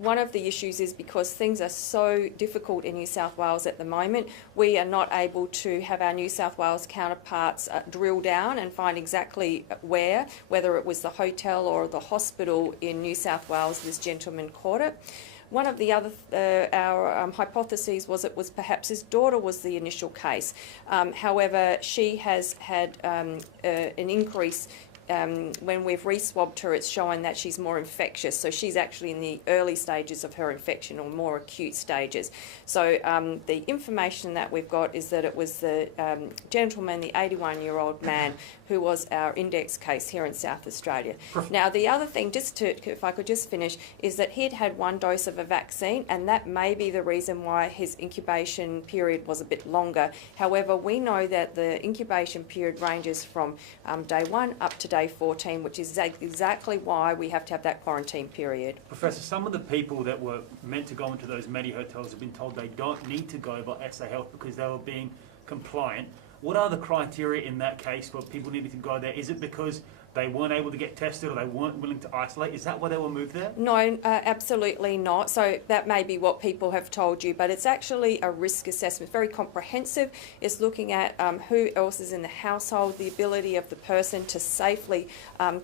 One of the issues is, because things are so difficult in New South Wales at the moment, we are not able to have our New South Wales counterparts drill down and find exactly whether it was the hotel or the hospital in New South Wales this gentleman caught it. One of the other, our hypotheses was it was perhaps his daughter was the initial case. However, she has had an increase. When we've re-swabbed her, it's showing that she's more infectious. So she's actually in the early stages of her infection, or more acute stages. So the information that we've got is that it was the gentleman, the 81-year-old man, who was our index case here in South Australia. Now, the other thing, if I could just finish, is that he'd had one dose of a vaccine, and that may be the reason why his incubation period was a bit longer. However, we know that the incubation period ranges from day 1 up to day 14, which is exactly why we have to have that quarantine period. Professor, some of the people that were meant to go into those Medi hotels have been told they don't need to go by SA Health because they were being compliant. What are the criteria in that case for people needing to go there? Is it because they weren't able to get tested or they weren't willing to isolate? Is that why they were moved there? No, absolutely not. So that may be what people have told you, but it's actually a risk assessment, very comprehensive. It's looking at who else is in the household, the ability of the person to safely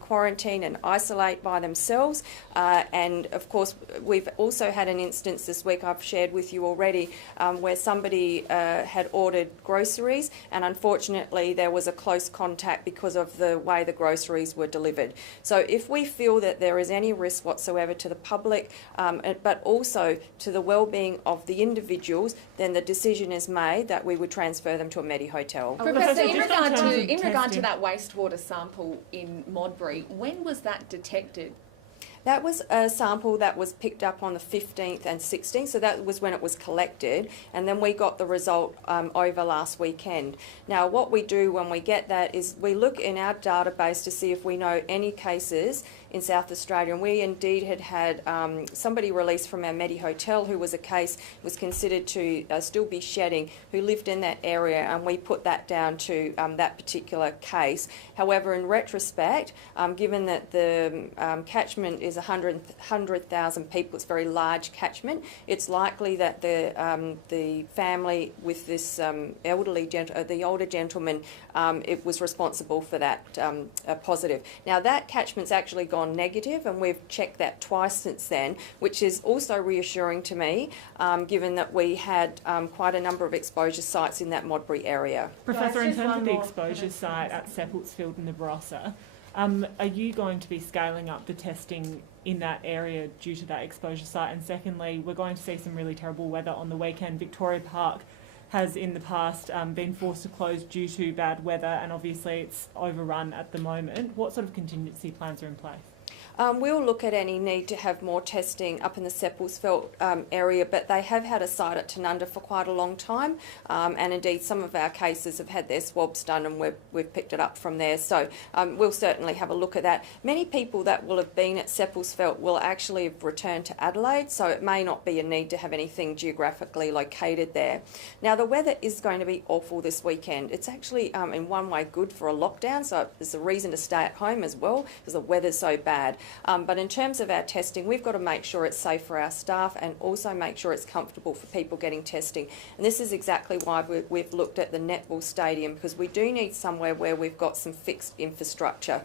quarantine and isolate by themselves. And of course, we've also had an instance this week I've shared with you already where somebody had ordered groceries, and unfortunately there was a close contact because of the way the groceries were delivered. So if we feel that there is any risk whatsoever to the public, but also to the well-being of the individuals, then the decision is made that we would transfer them to a Medi hotel. Professor, in regard to testing. that wastewater sample in Modbury, when was that detected? That was a sample that was picked up on the 15th and 16th, so that was when it was collected, and then we got the result over last weekend. Now, what we do when we get that is we look in our database to see if we know any cases in South Australia, and we indeed had somebody released from our Medi Hotel who was a case, was considered to still be shedding, who lived in that area, and we put that down to that particular case. However, in retrospect, given that the catchment is 100,000 people, it's a very large catchment, it's likely that the family with this the older gentleman, it was responsible for that positive. Now, that catchment's actually gone negative, and we've checked that twice since then, which is also reassuring to me, given that we had quite a number of exposure sites in that Modbury area. Professor, in terms of the exposure site at Seppeltsfield and the Barossa, are you going to be scaling up the testing in that area due to that exposure site? And secondly, we're going to see some really terrible weather on the weekend. Victoria Park has in the past been forced to close due to bad weather, and obviously it's overrun at the moment. What sort of contingency plans are in place? We'll look at any need to have more testing up in the Seppeltsfeld area, but they have had a site at Tanunda for quite a long time, and indeed some of our cases have had their swabs done and we've picked it up from there. So we'll certainly have a look at that. Many people that will have been at Seppeltsfeld will actually have returned to Adelaide, so it may not be a need to have anything geographically located there. Now, the weather is going to be awful this weekend. It's actually in one way good for a lockdown, so there's a reason to stay at home as well because the weather's so bad. But in terms of our testing, we've got to make sure it's safe for our staff and also make sure it's comfortable for people getting testing. And this is exactly why we've looked at the netball stadium, because we do need somewhere where we've got some fixed infrastructure.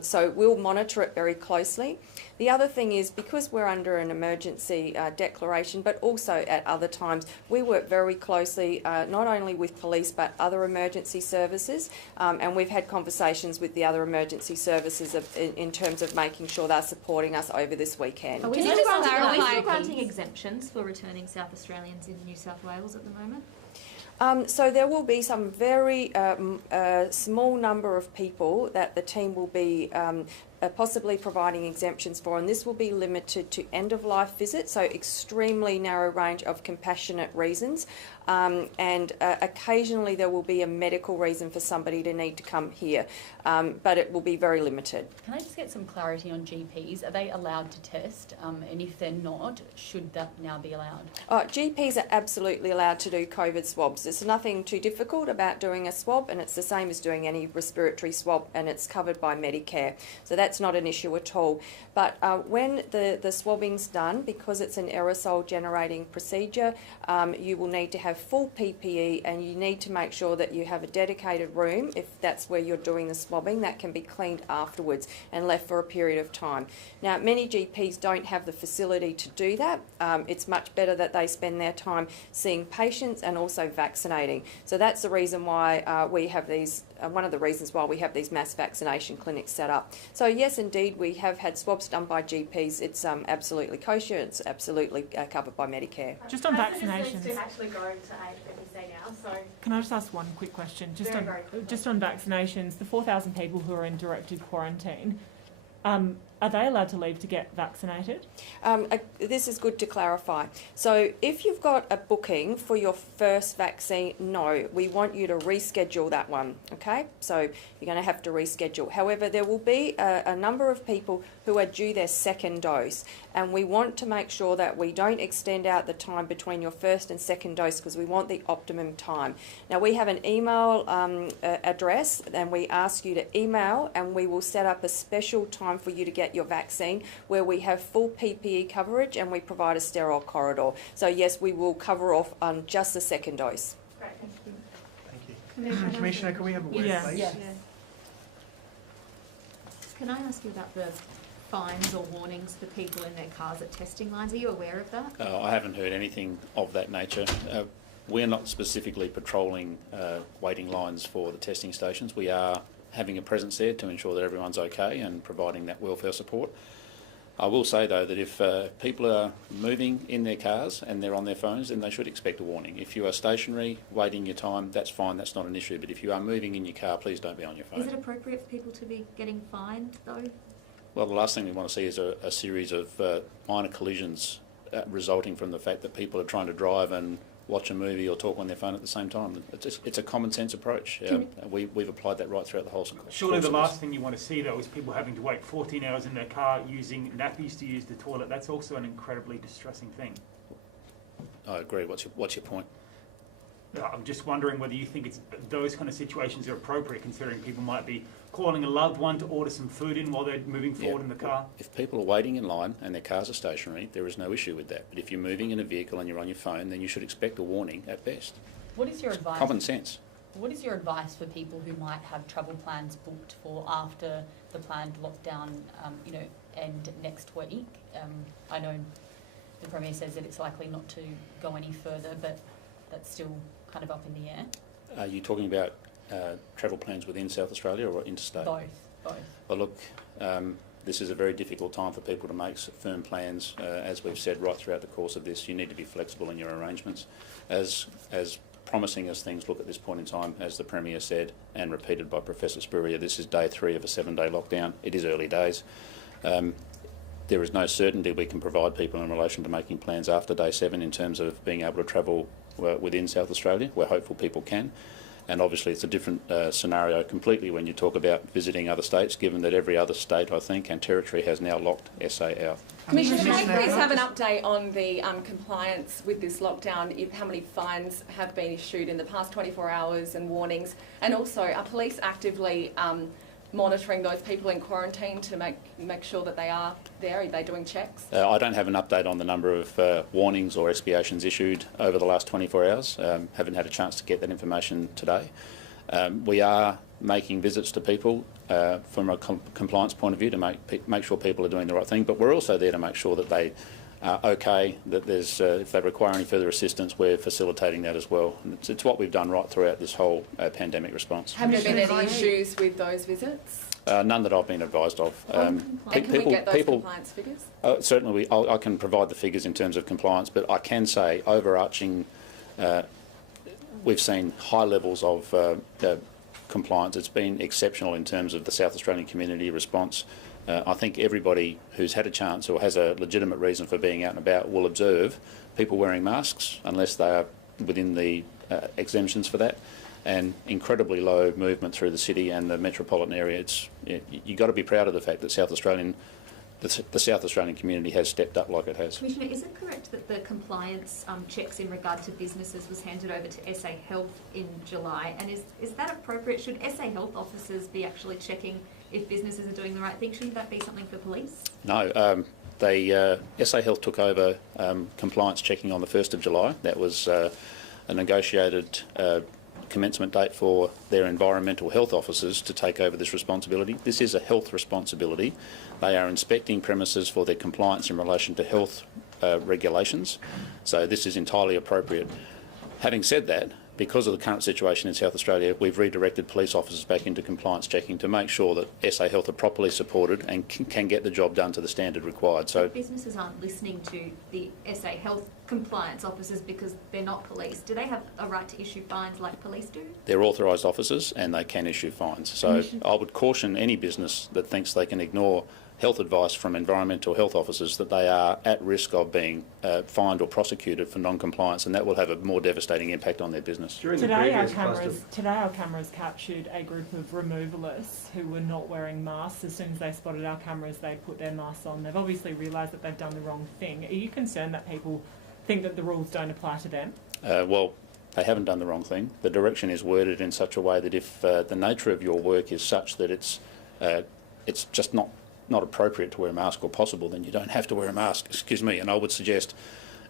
So we'll monitor it very closely. The other thing is, because we're under an emergency declaration, but also at other times, we work very closely not only with police but other emergency services, and we've had conversations with the other emergency services in terms of making sure they're supporting us over this weekend. Are we Can you still just granting, clarify, granting please? exemptions for returning South Australians in New South Wales at the moment? So there will be some very small number of people that the team will be possibly providing exemptions for, and this will be limited to end-of-life visits, so extremely narrow range of compassionate reasons, and occasionally there will be a medical reason for somebody to need to come here, but it will be very limited. Can I just get some clarity on GPs? Are they allowed to test? And if they're not, should that now be allowed? GPs are absolutely allowed to do COVID swabs. There's nothing too difficult about doing a swab, and it's the same as doing any respiratory swab, and it's covered by Medicare. So that's not an issue at all. But when the swabbing's done, because it's an aerosol generating procedure, you will need to have full PPE, and you need to make sure that you have a dedicated room, if that's where you're doing the swabbing, that can be cleaned afterwards and left for a period of time. Now, many GPs don't have the facility to do that. It's much better that they spend their time seeing patients and also vaccinating. So that's the reason why we have these, one of the reasons why we have these mass vaccination clinics set up. So yes, indeed, we have had swabs done by GPs. It's absolutely kosher. It's absolutely covered by Medicare. Just on vaccinations. To actually go to APC now, so Can I just ask one quick question? very quickly. Just on vaccinations, the 4,000 people who are in directed quarantine, are they allowed to leave to get vaccinated? This is good to clarify. So if you've got a booking for your first vaccine, no, we want you to reschedule that one, okay? So you're going to have to reschedule. However, there will be a number of people who are due their second dose, and we want to make sure that we don't extend out the time between your first and second dose, because we want the optimum time. Now, we have an email address, and we ask you to email, and we will set up a special time for you to get your vaccine, where we have full PPE coverage and we provide a sterile corridor. So yes, we will cover off on just the second dose. great, thank you. Thank you. Commissioner, can we have a word, Yes. please? Yes. Can I ask you about the fines or warnings for people in their cars at testing lines? Are you aware of that? I haven't heard anything of that nature. We're not specifically patrolling waiting lines for the testing stations. We are having a presence there to ensure that everyone's okay and providing that welfare support. I will say, though, that if people are moving in their cars and they're on their phones, then they should expect a warning. If you are stationary, waiting your time, that's fine, that's not an issue. But if you are moving in your car, please don't be on your phone. Is it appropriate for people to be getting fined, though? Well, the last thing we want to see is a series of minor collisions resulting from the fact that people are trying to drive and watch a movie or talk on their phone at the same time. It's a common sense approach. We've applied that right throughout the whole course. Surely the of last this. thing you want to see, though, is people having to wait 14 hours in their car using nappies to use the toilet. That's also an incredibly distressing thing. I agree. What's your point? I'm just wondering whether you think those kind of situations are appropriate, considering people might be calling a loved one to order some food in while they're moving forward in the car. If people are waiting in line and their cars are stationary, there is no issue with that. But if you're moving in a vehicle and you're on your phone, then you should expect a warning at best. What is your advice? Common sense. What is your advice for people who might have travel plans booked for after the planned lockdown, end next week? I know the Premier says that it's likely not to go any further, but that's still kind of up in the air. Are you talking about travel plans within South Australia or interstate? Both. Well, look, this is a very difficult time for people to make firm plans. As we've said right throughout the course of this, you need to be flexible in your arrangements. As promising as things look at this point in time, as the Premier said and repeated by Professor Spurrier, this is day 3 of a 7-day lockdown. It is early days. There is no certainty we can provide people in relation to making plans after day 7 in terms of being able to travel within South Australia. We're hopeful people can. And obviously it's a different scenario completely when you talk about visiting other states, given that every other state, I think, and territory has now locked SA out. Commissioner, may I please have an update on the compliance with this lockdown, how many fines have been issued in the past 24 hours and warnings, and also are police actively monitoring those people in quarantine to make sure that they are there? Are they doing checks? I don't have an update on the number of warnings or expiations issued over the last 24 hours. Haven't had a chance to get that information today. We are making visits to people from a compliance point of view to make sure people are doing the right thing, but we're also there to make sure that they are okay, that there's, if they require any further assistance, we're facilitating that as well. And it's what we've done right throughout this whole pandemic response. Have there been any issues with those visits? None that I've been advised of. And can we get those compliance figures? Certainly, I can provide the figures in terms of compliance, but I can say overarching, we've seen high levels of compliance. It's been exceptional in terms of the South Australian community response. I think everybody who's had a chance or has a legitimate reason for being out and about will observe people wearing masks unless they are within the exemptions for that, and incredibly low movement through the city and the metropolitan area. You've got to be proud of the fact that the South Australian community has stepped up like it has. Commissioner, is it correct that the compliance checks in regard to businesses was handed over to SA Health in July? And is that appropriate? Should SA Health officers be actually checking if businesses are doing the right thing? Shouldn't that be something for police? No. SA Health took over compliance checking on the 1st of July. That was a negotiated commencement date for their environmental health officers to take over this responsibility. This is a health responsibility. They are inspecting premises for their compliance in relation to health regulations, so this is entirely appropriate. Having said that, because of the current situation in South Australia, we've redirected police officers back into compliance checking to make sure that SA Health are properly supported and can get the job done to the standard required. So businesses aren't listening to the SA Health compliance officers because they're not police. Do they have a right to issue fines like police do? They're authorised officers and they can issue fines. So I would caution any business that thinks they can ignore health advice from environmental health officers that they are at risk of being fined or prosecuted for non-compliance, and that will have a more devastating impact on their business. Today our cameras captured a group of removalists who were not wearing masks. As soon as they spotted our cameras, they put their masks on. They've obviously realised that they've done the wrong thing. Are you concerned that people think that the rules don't apply to them? Well, they haven't done the wrong thing. The direction is worded in such a way that if the nature of your work is such that it's just not appropriate to wear a mask or possible, then you don't have to wear a mask, excuse me. And I would suggest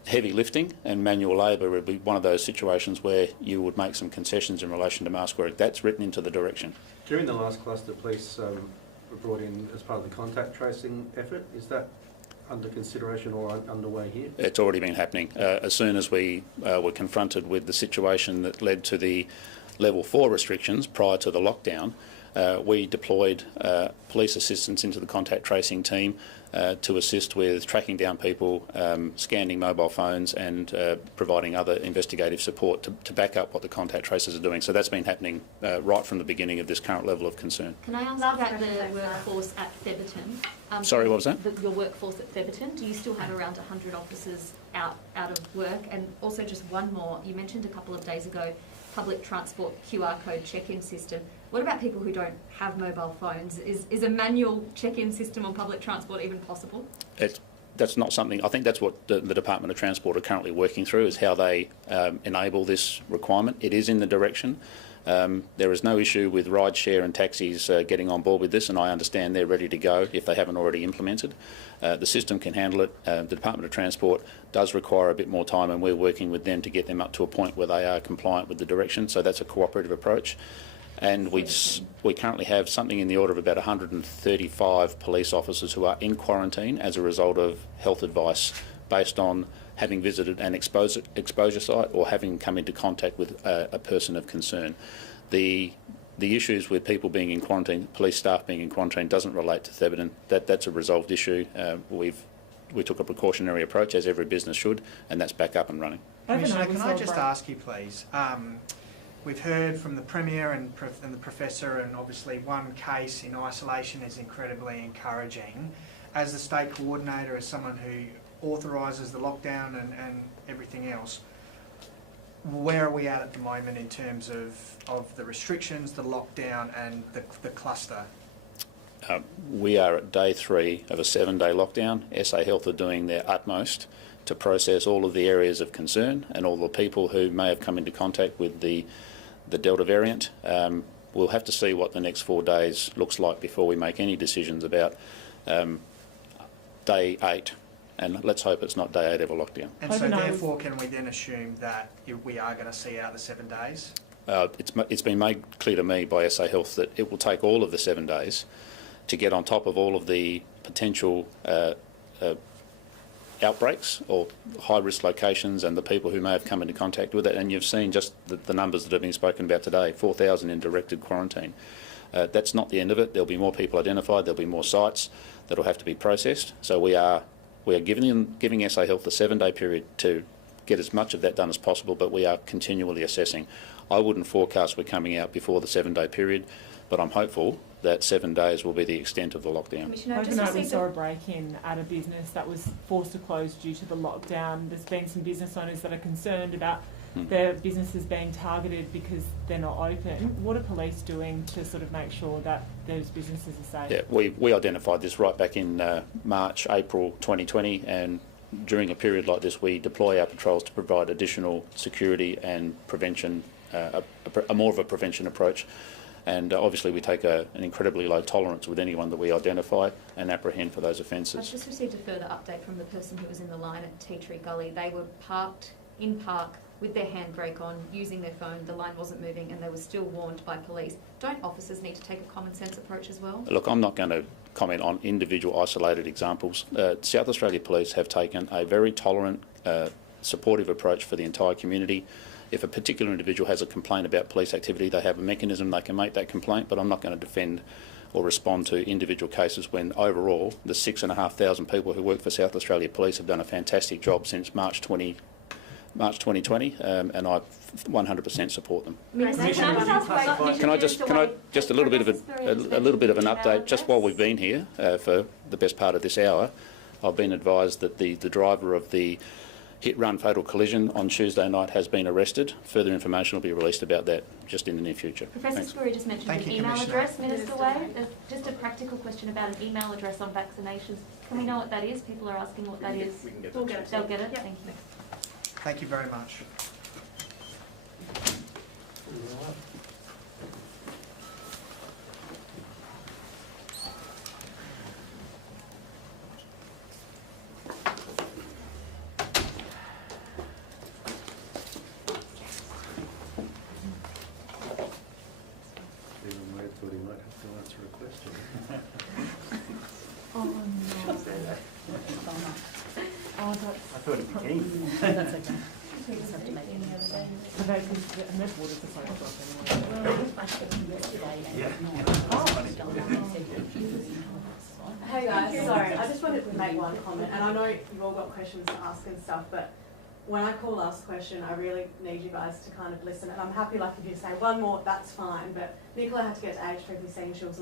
heavy lifting and manual labour would be one of those situations where you would make some concessions in relation to mask wearing. That's written into the direction. During the last cluster, police were brought in as part of the contact tracing effort. Is that under consideration or underway here? It's already been happening. As soon as we were confronted with the situation that led to the level 4 restrictions prior to the lockdown, we deployed police assistance into the contact tracing team to assist with tracking down people, scanning mobile phones and providing other investigative support to back up what the contact tracers are doing. So that's been happening right from the beginning of this current level of concern. Can I ask about the workforce at Theberton? Sorry, what was that? Your workforce at Theberton, do you still have around 100 officers out of work? And also just one more, you mentioned a couple of days ago, public transport QR code check-in system. What about people who don't have mobile phones? Is a manual check-in system on public transport even possible? That's not something, I think that's what the Department of Transport are currently working through, is how they enable this requirement. It is in the direction. There is no issue with rideshare and taxis getting on board with this, and I understand they're ready to go if they haven't already implemented. The system can handle it. The Department of Transport does require a bit more time, and we're working with them to get them up to a point where they are compliant with the direction, so that's a cooperative approach. And we currently have something in the order of about 135 police officers who are in quarantine as a result of health advice based on having visited an exposure site or having come into contact with a person of concern. The issues with people being in quarantine, police staff being in quarantine, doesn't relate to Theberton. That's a resolved issue. We took a precautionary approach, as every business should, and that's back up and running. Commissioner, can I just ask you, please? We've heard from the Premier and the Professor, and obviously one case in isolation is incredibly encouraging. as the state coordinator, as someone who authorises the lockdown and everything else, where are we at the moment in terms of the restrictions, the lockdown and the cluster? We are at day 3 of a 7-day lockdown. SA Health are doing their utmost to process all of the areas of concern and all the people who may have come into contact with the Delta variant. We'll have to see what the next 4 days looks like before we make any decisions about day 8. And let's hope it's not day 8 of a lockdown. And so therefore can we then assume that we are going to see out the 7 days? It's been made clear to me by SA Health that it will take all of the 7 days to get on top of all of the potential outbreaks or high-risk locations and the people who may have come into contact with it. And you've seen just the numbers that have been spoken about today, 4,000 in directed quarantine. That's not the end of it. There'll be more people identified. There'll be more sites that will have to be processed. So we are giving SA Health a 7-day period to get as much of that done as possible, but we are continually assessing. I wouldn't forecast we're coming out before the 7-day period, but I'm hopeful that 7 days will be the extent of the lockdown. Overnight we saw a break-in at a business that was forced to close due to the lockdown. There's been some business owners that are concerned about their businesses being targeted because they're not open. What are police doing to sort of make sure that those businesses are safe? Yeah, we identified this right back in March, April 2020, and during a period like this we deploy our patrols to provide additional security and prevention, more of a prevention approach. And obviously we take an incredibly low tolerance with anyone that we identify and apprehend for those offences. I've just received a further update from the person who was in the line at Tea Tree Gully. They were parked in park with their handbrake on, using their phone. The line wasn't moving and they were still warned by police. Don't officers need to take a common sense approach as well? Look, I'm not going to comment on individual isolated examples. South Australia Police have taken a very tolerant, supportive approach for the entire community. If a particular individual has a complaint about police activity, they have a mechanism they can make that complaint, but I'm not going to defend or respond to individual cases when overall the 6,500 people who work for South Australia Police have done a fantastic job since March 2020, and I 100% support them. Can I just a little bit of an update? Just while we've been here for the best part of this hour, I've been advised that the driver of the hit-run fatal collision on Tuesday night has been arrested. Further information will be released about that just in the near future. Professor Spurrier just mentioned an email address, Minister Wade. Just a practical question about an email address on vaccinations. Can we know what that is? People are asking what that is. They'll get it. They'll get it. Yep. Thank you. Thank you very much. I thought it'd be keen. That's okay. We just have to make it any other day. And they've ordered the photograph anyway. I spoke to them yesterday and Hey guys, sorry, I just wanted to make one comment, and I know you've all got questions to ask and stuff, but when I call last question, I really need you guys to kind of listen, and I'm happy like if you say one more, that's fine, but Nicola had to get to aged people saying she was